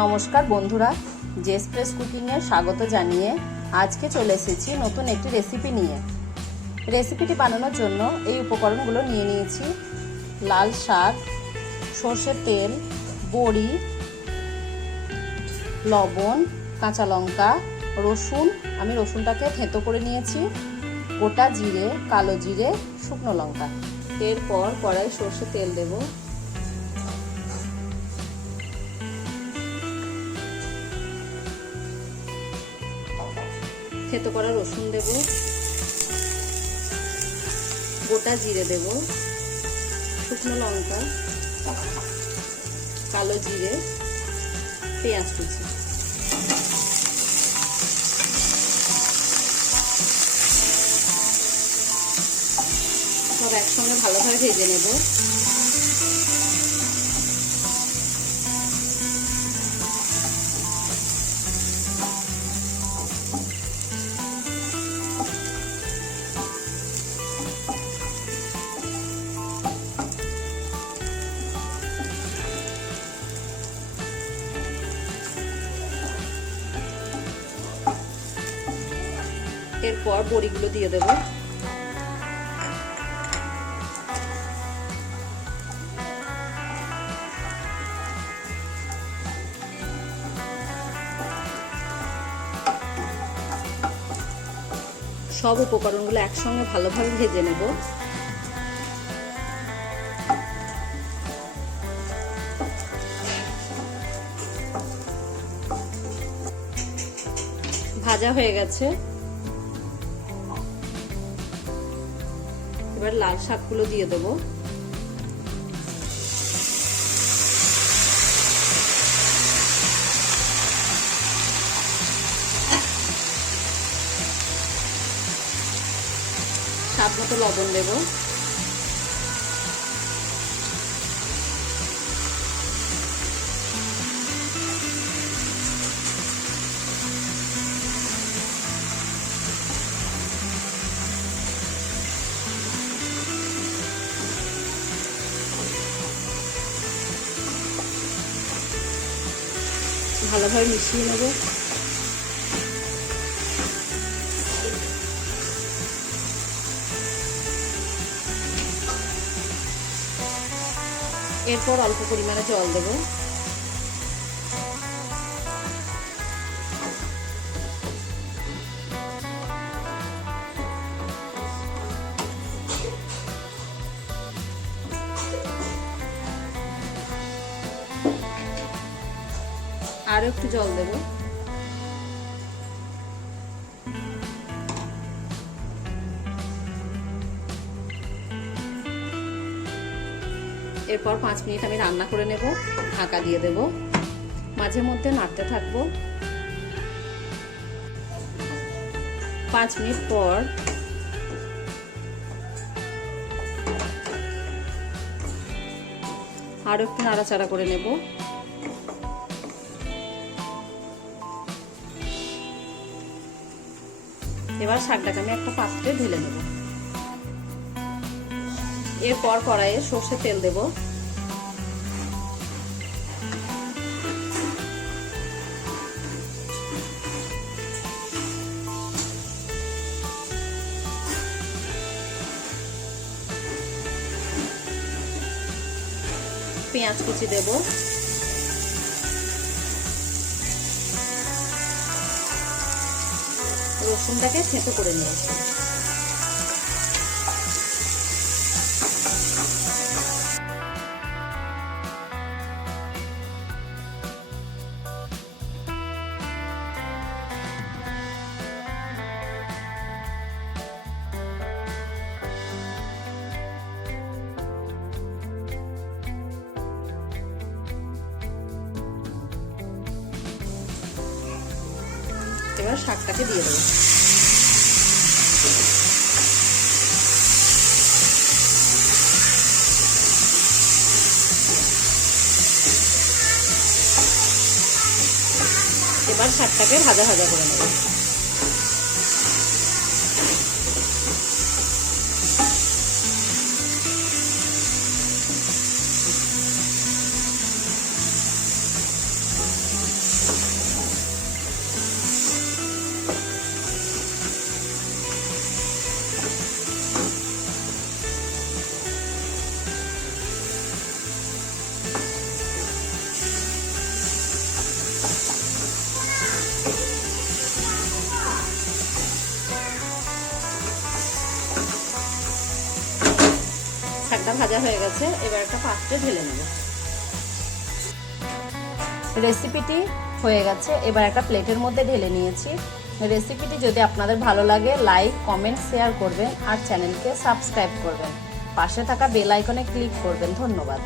নমস্কার বন্ধুরা, JS press কুকিংয়ে স্বাগত জানিয়ে আজকে চলে এসেছি নতুন একটি রেসিপি নিয়ে। রেসিপিটি বানানোর জন্য এই উপকরণগুলো নিয়ে নিয়েছি: লাল শাক, সর্ষের তেল, বড়ি, লবণ, কাঁচা লঙ্কা, রসুন। আমি রসুনটাকে থেঁতো করে নিয়েছি, গোটা জিরে, কালো জিরে, শুকনো লঙ্কা। এরপর কড়াই সর্ষের তেল দেব। থেতো করা রসুন দেব, গোটা জিরে দেব, শুকনো লঙ্কা, কালো জিরে, পেঁয়াজ কুচি। সব একসঙ্গে ভালোভাবে ভেজে নেব। এরপর বড়িগুলো দিয়ে দেব। সব উপকরণগুলো একসঙ্গে ভালোভাবে ভেজে নেব। ভাজা হয়ে গেছে। এবার লাল শাকগুলো দিয়ে দেবো। স্বাদ মতো লবণ দেব। ভালোভাবে মিশিয়ে নেব। এরপর অল্প পরিমাণে জল দেব। আরো একটু জল দেব। এরপর 5 মিনিট আমি রান্না করে নেব। ঢাকা দিয়ে দেব, মাঝে মধ্যে নাড়তে থাকবো। 5 মিনিট পর আরো একটু নাড়াচাড়া করে নেব। এবার শাকটাকে আমি একটা পাত্রে ঢেলে নেব। এরপর কড়াইয়ে সর্ষের তেল দেব। পেঁয়াজ কুচি দেব। রসুনটাকে থেঁতো করে নিয়েছি। এবার শাকটাকে দিয়ে দেবো। এবার শাকটাকে ভাজা ভাজা করে নেব। শাকটা ভাজা হয়ে গেছে, এবার একটা পাত্রে ঢেলে নেব। রেসিপিটি হয়ে গেছে, এবার একটা প্লেটের মধ্যে ঢেলে নিয়েছি। রেসিপিটি যদি আপনাদের ভালো লাগে লাইক, কমেন্ট, শেয়ার করবেন আর চ্যানেলকে সাবস্ক্রাইব করবেন। পাশে থাকা বেল আইকনে ক্লিক করবেন। ধন্যবাদ।